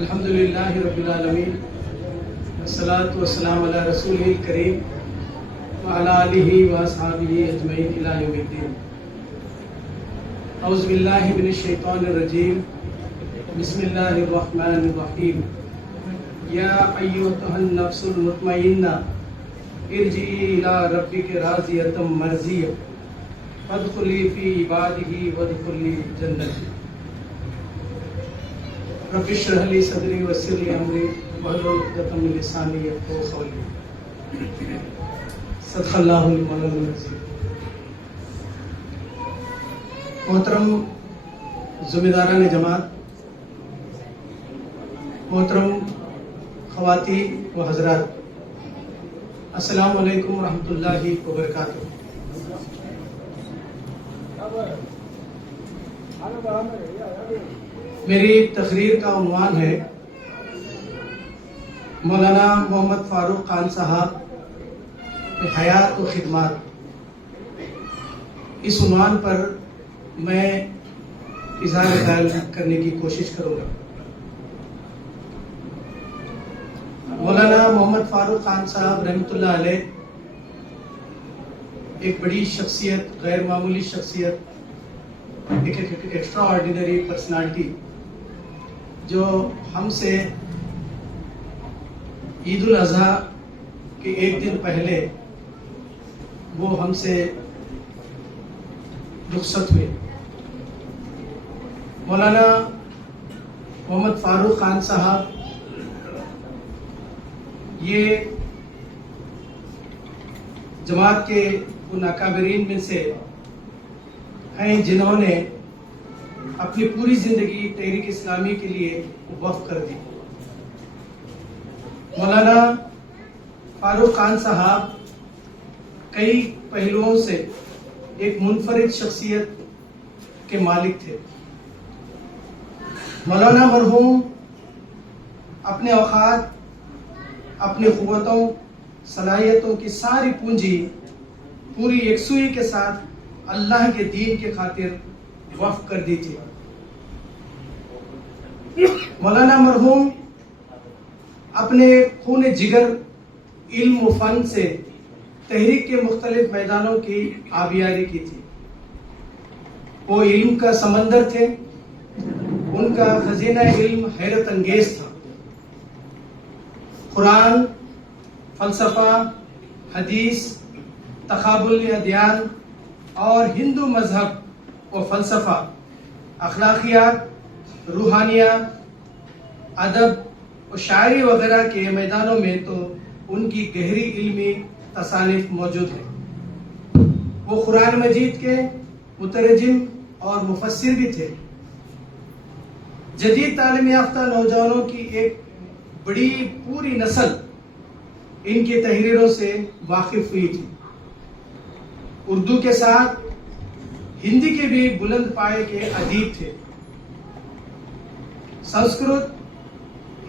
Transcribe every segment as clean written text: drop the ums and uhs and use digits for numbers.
الحمد للہ رب العالمین والصلاة والسلام علی رسولہ الکریم وعلی آلہ واصحابہ اجمعین الی یوم الدین۔ اعوذ باللہ من الشیطان الرجیم، بسم اللہ الرحمن الرحیم۔ یا ایتھا النفس المطمئنہ ارجعی الی ربک راضیۃ مرضیہ فادخلی فی عبادہ وادخلی جنتی۔ رب اشرح لی صدری ویسر لی امری واحلل عقدۃ من لسانی یفقہوا قولی۔ صدق اللہ المولانا العظیم۔ محترم ذمہ داران جماعت، محترم خواتین و حضرات، السلام علیکم ورحمۃ اللہ وبرکاتہ۔ میری تقریر کا عنوان ہے مولانا محمد فاروق خان صاحب کی حیات و خدمات۔ اس عنوان پر میں اظہار خیال کرنے کی کوشش کروں گا۔ مولانا محمد فاروق خان صاحب رحمۃ اللہ علیہ ایک بڑی شخصیت، غیر معمولی شخصیت، ایک ایکسٹرا آرڈینری پرسنالٹی، جو ہم سے عید الاضحیٰ کے ایک دن پہلے وہ ہم سے رخصت ہوئے۔ مولانا محمد فاروق خان صاحب یہ جماعت کے ان اکابرین میں سے ہیں جنہوں نے اپنی پوری زندگی تحریک اسلامی کے لیے وقف کر دی۔ مولانا فاروق خان صاحب کئی پہلوؤں سے ایک منفرد شخصیت کے مالک تھے۔ مولانا مرحوم اپنے اوقات، اپنی قوتوں، صلاحیتوں کی ساری پونجی پوری یکسوئی کے ساتھ اللہ کے دین کے خاطر وقف کر دی تھی۔ مولانا مرحوم اپنے خون جگر، علم و فن سے تحریک کے مختلف میدانوں کی آبیاری کی تھی۔ وہ علم کا سمندر تھے، ان کا خزینہ علم حیرت انگیز تھا۔ قرآن، فلسفہ، حدیث، تقابل ادیان اور ہندو مذہب و فلسفہ، اخلاقیات، روحانیات، ادب و شاعری وغیرہ کے میدانوں میں تو ان کی گہری علمی تصانیف موجود ہیں۔ وہ قرآن مجید کے مترجم اور مفسر بھی تھے۔ جدید تعلیم یافتہ نوجوانوں کی ایک بڑی پوری نسل ان کی تحریروں سے واقف ہوئی تھی۔ اردو کے ساتھ ہندی کے بھی بلند پائے کے ادیب تھے۔ سنسکرت،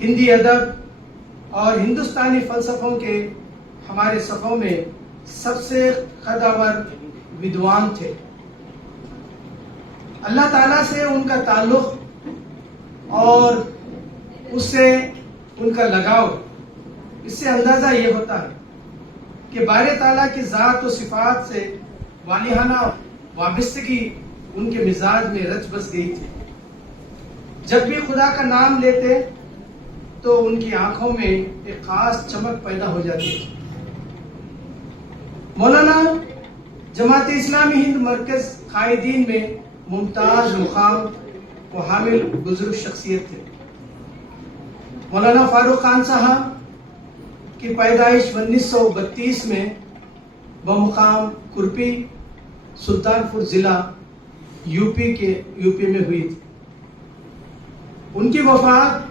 ہندی ادب اور ہندوستانی فلسفوں کے ہمارے صفوں میں سب سے قدور ودوان تھے۔ اللہ تعالیٰ سے ان کا تعلق اور اس سے ان کا لگاؤ، اس سے اندازہ یہ ہوتا ہے کہ باری تعالیٰ کی ذات و صفات سے والہانہ وابستگی ان کے مزاج میں رچ بس گئی تھی۔ جب بھی خدا کا نام لیتے تو ان کی آنکھوں میں ایک خاص چمک پیدا ہو جاتی تھی۔ مولانا جماعت اسلامی ہند مرکز قائدین میں ممتاز مقام و حامل بزرگ شخصیت تھے۔ مولانا فاروق خان صاحب کی پیدائش 1932 میں بمقام کرپی، سلطان پور ضلع یو پی میں ہوئی تھی۔ ان کی وفات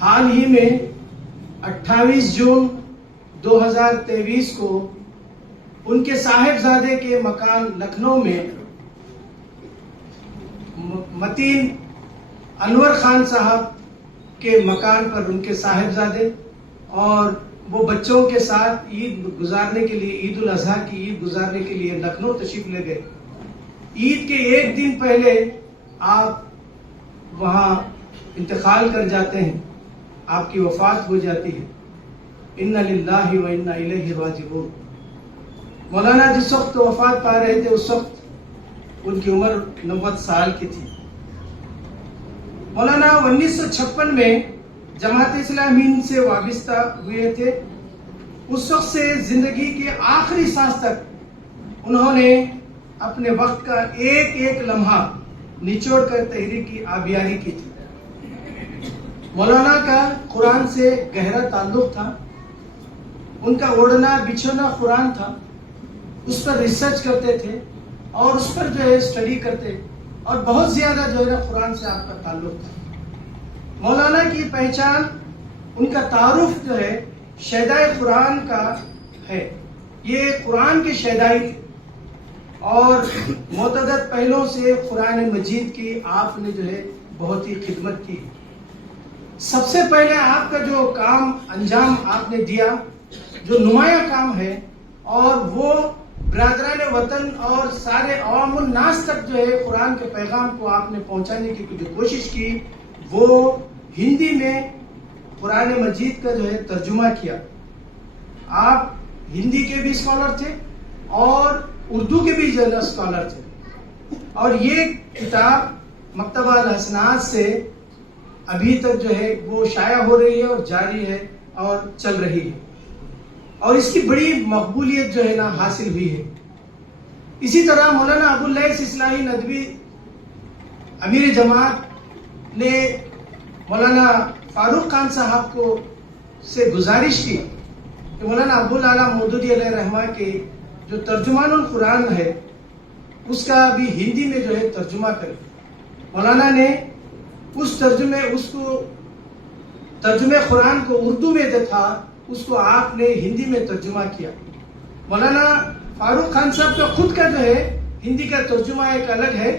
حال ہی میں 28 جون 2023 کو ان کے صاحبزادے کے مکان لکھنؤ میں متین انور خان صاحب کے مکان پر ان کے صاحبزادے اور وہ بچوں کے ساتھ عید گزارنے کے لیے، عید الاضحیٰ کی عید گزارنے کے لیے لکھنؤ تشریف لے گئے۔ عید کے ایک دن پہلے آپ وہاں انتقال کر جاتے ہیں، آپ کی وفات ہو جاتی ہے. انا للہ و انا الیہ راجعون. مولانا جس وقت وفات پا رہے تھے اس وقت ان کی عمر 90 سال کی تھی. مولانا 1956 میں جماعت اسلامی سے وابستہ ہوئے تھے. اس وقت سے زندگی کے آخری سانس تک انہوں نے اپنے وقت کا ایک ایک لمحہ نچوڑ کر تحریک کی آبیاری کی تھی. مولانا کا قرآن سے گہرا تعلق تھا. ان کا اوڑھنا بچھونا قرآن تھا. اس پر ریسرچ کرتے تھے اور اس پر جو ہے اسٹڈی کرتے، اور بہت زیادہ جو ہے نا قرآن سے آپ کا تعلق تھا. مولانا کی پہچان، ان کا تعارف جو ہے شیدائے قرآن کا ہے. یہ قرآن کے شیدائی تھے اور متعدد پہلوں سے قرآن مجید کی آپ نے جو ہے بہت ہی خدمت کی. سب سے پہلے آپ کا جو کام انجام آپ نے دیا، جو نمایاں کام ہے، اور وہ برادران وطن اور سارے عوام الناس تک جو ہے قرآن کے پیغام کو آپ نے پہنچانے کی جو کوشش کی، وہ ہندی میں قرآن مجید کا جو ہے ترجمہ کیا. آپ ہندی کے بھی اسکالر تھے اور اردو کے بھی جو ہے اسکالر تھے، اور یہ کتاب مکتبہ الحسنات سے ابھی تک جو ہے وہ شائع ہو رہی ہے اور جاری ہے اور چل رہی ہے، اور اس کی بڑی مقبولیت جو ہے نا حاصل ہوئی ہے. اسی طرح مولانا ابو اللیث اصلاحی ندوی امیر جماعت نے مولانا فاروق خان صاحب کو سے گزارش کی کہ مولانا ابو العلا مودودی علیہ رحمہ کے جو ترجمان القرآن ہے اس کا بھی ہندی میں جو ہے ترجمہ کرے. مولانا نے اس ترجمے قرآن کو اردو میں جو تھا اس کو آپ نے ہندی میں ترجمہ کیا. مولانا فاروق خان صاحب کا خود کا جو ہے ہندی کا ترجمہ ایک الگ ہے.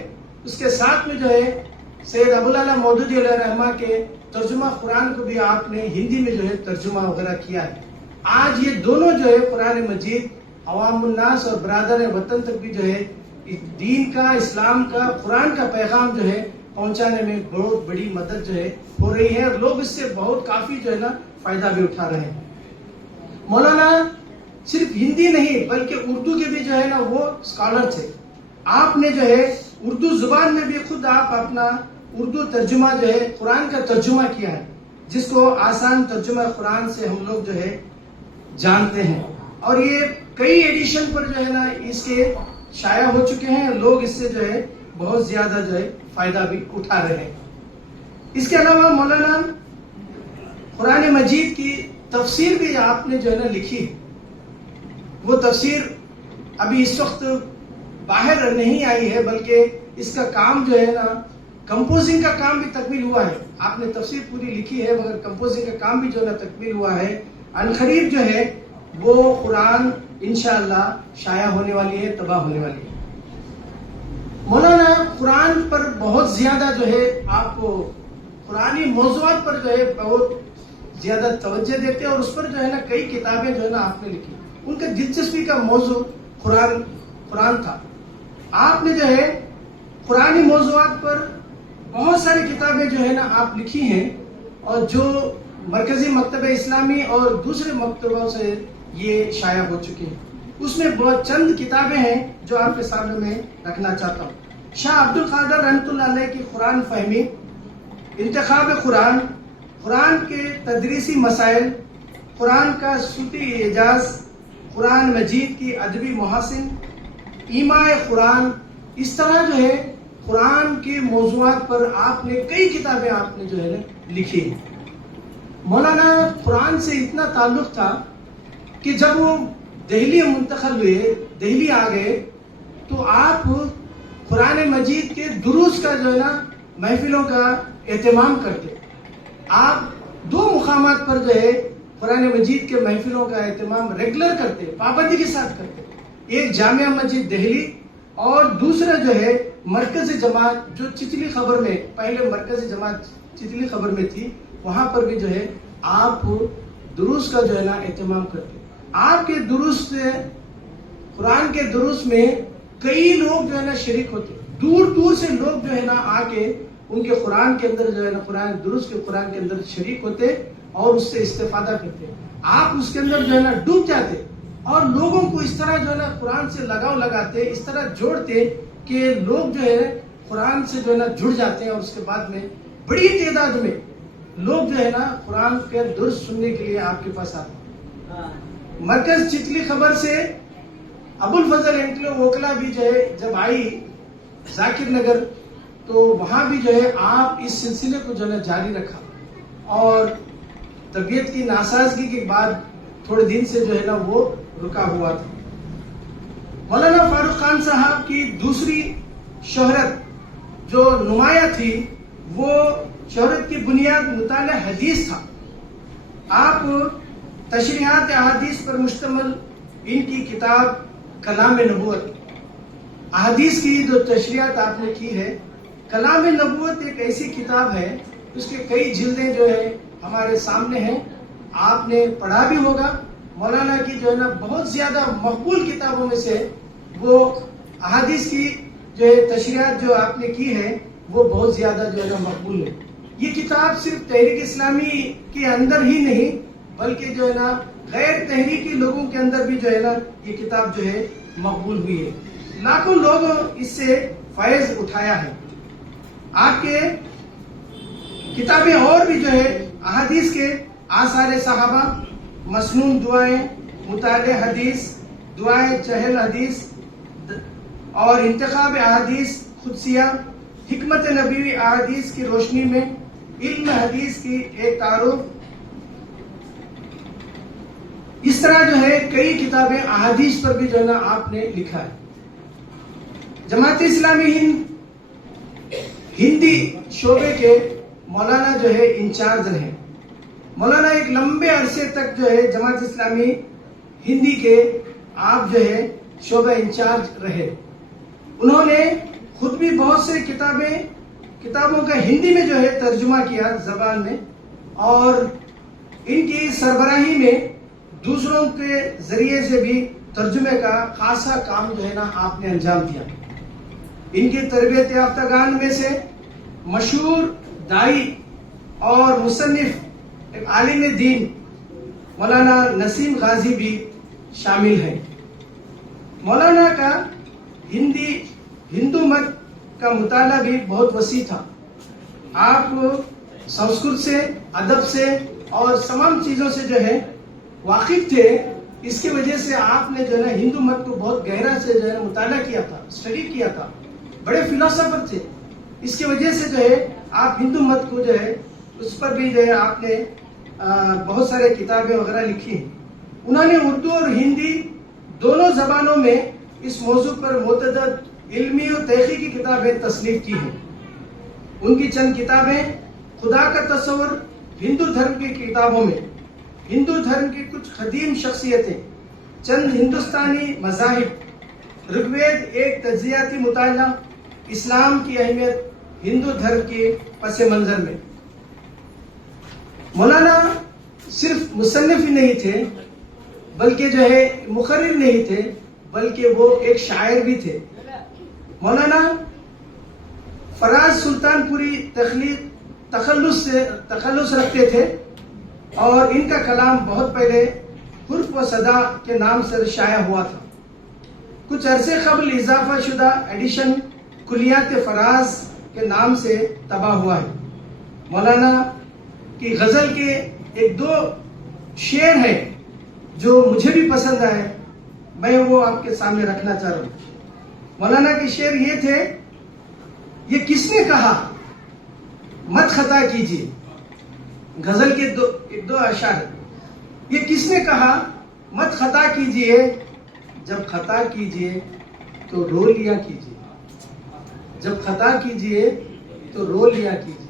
اس کے ساتھ میں جو ہے سید ابو العلا مودودی علیہ رحمہ کے ترجمہ قرآن کو بھی آپ نے ہندی میں جو ہے ترجمہ وغیرہ کیا ہے. آج یہ دونوں جو ہے قرآن مجید عوام الناس اور برادر وطن تک بھی جو ہے دین کا، اسلام کا، قرآن کا پیغام جو ہے پہنچانے میں بہت بڑی مدد جو ہے ہو رہی ہے، اور لوگ اس سے بہت کافی جو ہے نا فائدہ بھی اٹھا رہے ہیں. مولانا صرف ہندی نہیں بلکہ اردو کے بھی جو ہے نا وہ اسکالر تھے. آپ نے جو ہے اردو زبان میں بھی خود آپ اپنا اردو ترجمہ جو ہے قرآن کا ترجمہ کیا ہے، جس کو آسان ترجمہ قرآن سے ہم لوگ جو ہے جانتے ہیں، اور یہ کئی ایڈیشن پر جو ہے نا اس کے شائع ہو چکے ہیں. لوگ اس سے جو ہے بہت زیادہ جو ہے فائدہ بھی اٹھا رہے ہیں. اس کے علاوہ مولانا قرآن مجید کی تفسیر بھی آپ نے جو ہے نا لکھی. وہ تفسیر ابھی اس وقت باہر نہیں آئی ہے، بلکہ اس کا کام جو ہے نا کمپوزنگ کا کام بھی تکمیل ہوا ہے. آپ نے تفسیر پوری لکھی ہے مگر کمپوزنگ کا کام بھی جو ہے نا تکمیل ہوا ہے. عنقریب جو ہے وہ قرآن انشاءاللہ شائع ہونے والی ہے، طبع ہونے والی ہے. مولانا قرآن پر بہت زیادہ جو ہے آپ کو قرآنی موضوعات پر جو ہے بہت زیادہ توجہ دیتے ہیں، اور اس پر جو ہے نا کئی کتابیں جو ہے نا آپ نے لکھی. ان کا دلچسپی کا موضوع قرآن تھا. آپ نے جو ہے قرآنی موضوعات پر بہت ساری کتابیں جو ہے نا آپ لکھی ہیں، اور جو مرکزی مکتبہ اسلامی اور دوسرے مکتبوں سے یہ شائع ہو چکے ہیں. اس میں بہت چند کتابیں ہیں جو آپ کے سامنے میں رکھنا چاہتا ہوں. شاہ عبد القادر رحمۃ اللہ علیہ کی قرآن فہمی، انتخاب قرآن، قرآن کے تدریسی مسائل، قرآن کا صوتی اعجاز، قرآن مجید کی ادبی محاسن، ایماء قرآن، اس طرح جو ہے قرآن کے موضوعات پر آپ نے کئی کتابیں آپ نے جو ہے لکھی. مولانا قرآن سے اتنا تعلق تھا کہ جب وہ دہلی منتقل ہوئے، دہلی آ گئے، تو آپ قرآن مجید کے دروس کا جو ہے نا محفلوں کا اہتمام کرتے. آپ 2 مقامات پر جو ہے قرآن مجید کے محفلوں کا اہتمام ریگولر کرتے، پابندی کے ساتھ کرتے. ایک جامعہ مسجد دہلی، اور دوسرا جو ہے مرکزی جماعت جو چچلی خبر میں، پہلے مرکزی جماعت چچلی خبر میں تھی، وہاں پر بھی جو ہے آپ دروس کا جو ہے نا اہتمام کرتے. آپ کے دروس سے، قرآن کے دروس میں کئی لوگ جو ہے نا شریک ہوتے. دور دور سے لوگ جو ہے نا آ کے ان کے قرآن کے اندر جو ہے نا قرآن درست کے قرآن کے اندر شریک ہوتے اور اس سے استفادہ کرتے. آپ اس کے اندر جو ہے نا ڈوب جاتے اور لوگوں کو اس طرح جو ہے نا قرآن سے لگاؤ لگاتے, اس طرح جوڑتے کہ لوگ جو ہے قرآن سے جو ہے نا جڑ جاتے ہیں, اور اس کے بعد میں بڑی تعداد میں لوگ جو ہے نا قرآن کے درست سننے کے لیے آپ کے پاس آتے ہیں. مرکز چتلی خبر سے ابو الفضل انکلو وکلا بھی جو ہے جب آئی ذاکر نگر, تو وہاں بھی جو ہے آپ اس سلسلے کو جو ہے جاری رکھا, اور طبیعت کی ناسازگی کے بعد تھوڑے دن سے جو ہے نا وہ رکا ہوا تھا. مولانا فاروق خان صاحب کی دوسری شہرت جو نمایاں تھی, وہ شہرت کی بنیاد مطالعہ حدیث تھا. آپ تشریحات احادیث پر مشتمل ان کی کتاب کلام نبوت, احادیث کی جو تشریحات آپ نے کی ہے, کلام نبوت ایک ایسی کتاب ہے, اس کے کئی جلدیں جو ہے ہمارے سامنے ہیں, آپ نے پڑھا بھی ہوگا. مولانا کی جو ہے نا بہت زیادہ مقبول کتابوں میں سے وہ احادیث کی جو ہے تشریحات جو آپ نے کی ہے وہ بہت زیادہ جو ہے نا مقبول ہے. یہ کتاب صرف تحریک اسلامی کے اندر ہی نہیں بلکہ جو ہے نا غیر تحریکی لوگوں کے اندر بھی جو ہے نا یہ کتاب جو ہے مقبول ہوئی ہے. لاکھوں لوگ اس سے فیض اٹھایا ہے. آپ کے کتابیں اور بھی جو ہے احادیث کے آثار صحابہ, مسنون دعائیں, مطالعہ حدیث, دعائیں چہل حدیث اور انتخاب احادیث قدسیہ, حکمت نبوی احادیث کی روشنی میں علم حدیث کی ایک تعارف, اس طرح جو ہے کئی کتابیں احادیث پر بھی جو ہے نا آپ نے لکھا ہے. جماعت اسلامی ہند ہندی شعبے کے مولانا جو ہے انچارج رہے. مولانا ایک لمبے عرصے تک جو ہے جماعت اسلامی ہندی کے آپ جو ہے شعبہ انچارج رہے. انہوں نے خود بھی بہت سے کتابوں کا ہندی میں جو ہے ترجمہ کیا زبان میں, اور ان کی سربراہی میں دوسروں کے ذریعے سے بھی ترجمے کا خاصا کام جو ہے نا آپ نے انجام دیا. ان کے تربیت یافتگان میں سے مشہور دائی اور مصنف ایک عالم دین مولانا نسیم غازی بھی شامل ہیں. مولانا کا ہندو مت کا مطالعہ بھی بہت وسیع تھا. آپ سنسکرت سے, ادب سے اور تمام چیزوں سے جو ہے واقف تھے. اس کی وجہ سے آپ نے جو ہے ہندو مت کو بہت گہرا سے جو ہے مطالعہ کیا تھا, اسٹڈی کیا تھا. بڑے فلاسفر تھے. اس کی وجہ سے جو ہے آپ ہندو مت کو جو ہے اس پر بھی جو ہے آپ نے بہت سارے کتابیں وغیرہ لکھی ہیں. انہوں نے اردو اور ہندی دونوں زبانوں میں اس موضوع پر متعدد علمی اور تحقیقی کتابیں تصنیف کی ہیں. ان کی چند کتابیں خدا کا تصور ہندو دھرم کی کتابوں میں, ہندو دھرم کی کچھ قدیم شخصیتیں, چند ہندوستانی مذاہب, رگ وید ایک تجزیاتی مطالعہ, اسلام کی اہمیت ہندو دھرم کے پس منظر میں. مولانا صرف مصنف ہی نہیں تھے بلکہ جو ہے مقرر نہیں تھے بلکہ وہ ایک شاعر بھی تھے. مولانا فراز سلطان پوری تخلص رکھتے تھے اور ان کا کلام بہت پہلے حرف و صدا کے نام سے شائع ہوا تھا. کچھ عرصے قبل اضافہ شدہ ایڈیشن کلیات فراز کے نام سے تباہ ہوا ہے. مولانا کی غزل کے ایک دو شعر ہیں جو مجھے بھی پسند آئے, میں وہ آپ کے سامنے رکھنا چاہ رہا ہوں. مولانا کے شعر یہ تھے, یہ کس نے کہا مت خطا کیجیے. غزل کے دو اشعار, یہ کس نے کہا مت خطا کیجیے, جب خطا کیجیے تو رو لیا کیجیے, جب خطا کیجیے تو رو لیا کیجیے.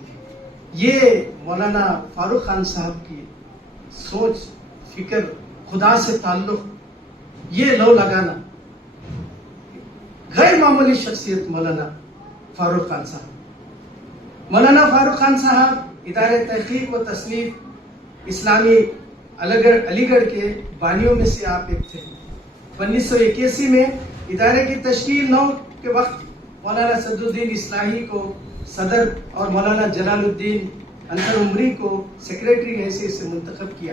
یہ مولانا فاروق خان صاحب کی سوچ, فکر, خدا سے تعلق, یہ لو لگانا, غیر معمولی شخصیت مولانا فاروق خان صاحب. مولانا فاروق خان صاحب ادارے تحقیق و تصنیف اسلامی علی گڑھ کے بانیوں میں سے آپ ایک تھے. 1981 میں ادارے کی تشکیل 9 کے وقت مولانا صدر الدین اصلاحی کو صدر اور مولانا جلال الدین انصر عمری کو سیکریٹری حیثیت سے منتخب کیا.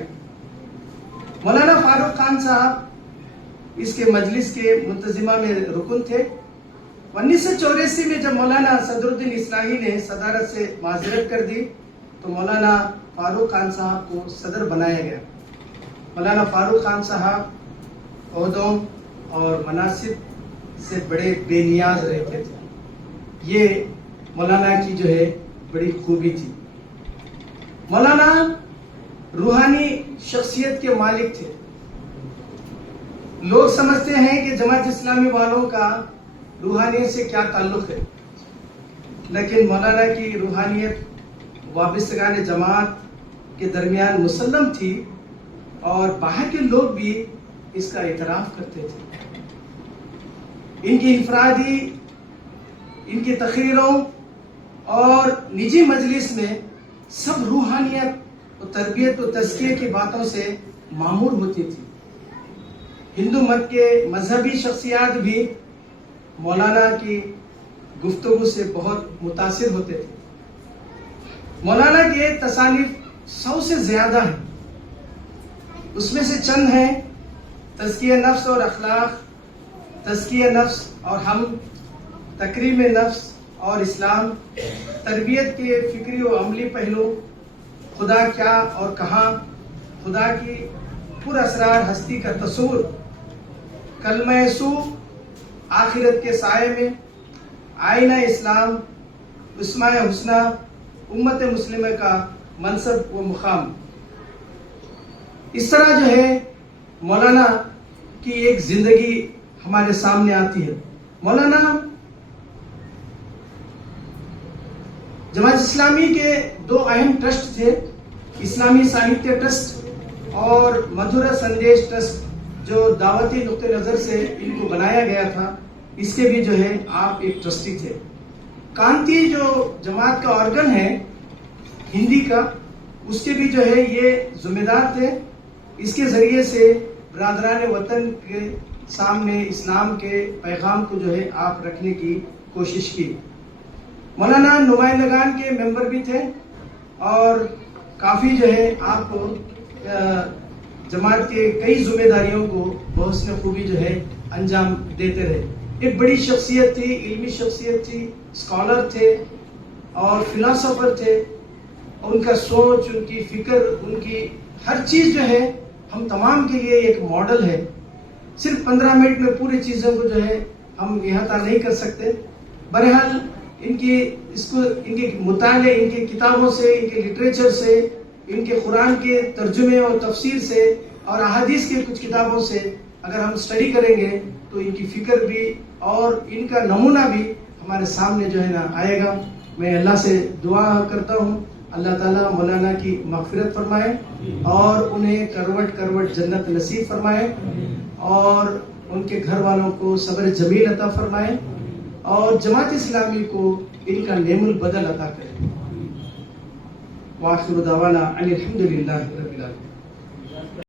مولانا فاروق خان صاحب اس کے مجلس کے منتظمہ میں رکن تھے. 1984 میں جب مولانا صدر الدین اصلاحی نے صدارت سے معذرت کر دی تو مولانا فاروق خان صاحب کو صدر بنایا گیا. مولانا فاروق خان صاحب عہدوں اور مناصب سے بڑے بے نیاز رہتے تھے. یہ مولانا کی جو ہے بڑی خوبی تھی. مولانا روحانی شخصیت کے مالک تھے. لوگ سمجھتے ہیں کہ جماعت اسلامی والوں کا روحانیت سے کیا تعلق ہے، لیکن مولانا کی روحانیت وابستگان جماعت کے درمیان مسلم تھی اور باہر کے لوگ بھی اس کا اعتراف کرتے تھے. ان کی انفرادی، ان کی تقریروں اور نجی مجلس میں سب روحانیت و تربیت و تزکیے کی باتوں سے معمور ہوتی تھی. ہندو مت کے مذہبی شخصیات بھی مولانا کی گفتگو سے بہت متاثر ہوتے تھے. مولانا کے تصانیف 100 سے زیادہ ہیں. اس میں سے چند ہیں: تزکیہ نفس اور اخلاق، تزکیہ نفس اور ہم، تکریم نفس اور اسلام، تربیت کے فکری و عملی پہلو، خدا کیا اور کہاں، خدا کی پر اسرار ہستی کا تصور، کلمہ سو، آخرت کے سائے میں، آئینہ اسلام، اسماء حسنہ، امت مسلمہ کا منصب و مقام. اس طرح جو ہے مولانا کی ایک زندگی ہمارے سامنے آتی ہے. مولانا جماعت اسلامی کے 2 اہم ٹرسٹ تھے: اسلامی ساہتیہ ٹرسٹ اور مدھورا سندیش ٹرسٹ، جو دعوتی نقطہ نظر سے ان کو بنایا گیا تھا. اس کے بھی جو ہے آپ ایک ٹرسٹی تھے. کانتی جو جماعت کا آرگن ہے ہندی کا، اس کے بھی جو ہے یہ ذمہ دار تھے. اس کے ذریعے سے برادران وطن کے سامنے اسلام کے پیغام کو جو ہے آپ رکھنے کی کوشش کی. مولانا نمائندگان کے ممبر بھی تھے اور کافی جو ہے آپ کو جماعت کے کئی ذمہ داریوں کو بحسن خوبی جو ہے انجام دیتے رہے. ایک بڑی شخصیت تھی، علمی شخصیت تھی، اسکالر تھے اور فلاسفر تھے. ان کا سوچ، ان کی فکر، ان کی ہر چیز جو ہے ہم تمام کے لیے ایک ماڈل ہے. صرف 15 منٹ میں پوری چیزوں کو جو ہے ہم احاطہ نہیں کر سکتے. بہرحال ان کے مطالعے، ان کی کتابوں سے، ان کے لٹریچر سے، ان کے قرآن کے ترجمے اور تفسیر سے اور احادیث کی کچھ کتابوں سے اگر ہم اسٹڈی کریں گے تو ان کی فکر بھی اور ان کا نمونہ بھی ہمارے سامنے جو ہے نا آئے گا. میں اللہ سے دعا کرتا ہوں اللہ تعالیٰ مولانا کی مغفرت فرمائے اور انہیں کروٹ کروٹ جنت نصیب فرمائے اور ان کے گھر والوں کو صبر جمیل عطا فرمائے اور جماعت اسلامی کو ان کا نعم البدل عطا کرے. وآخر دعوانا ان الحمد للہ.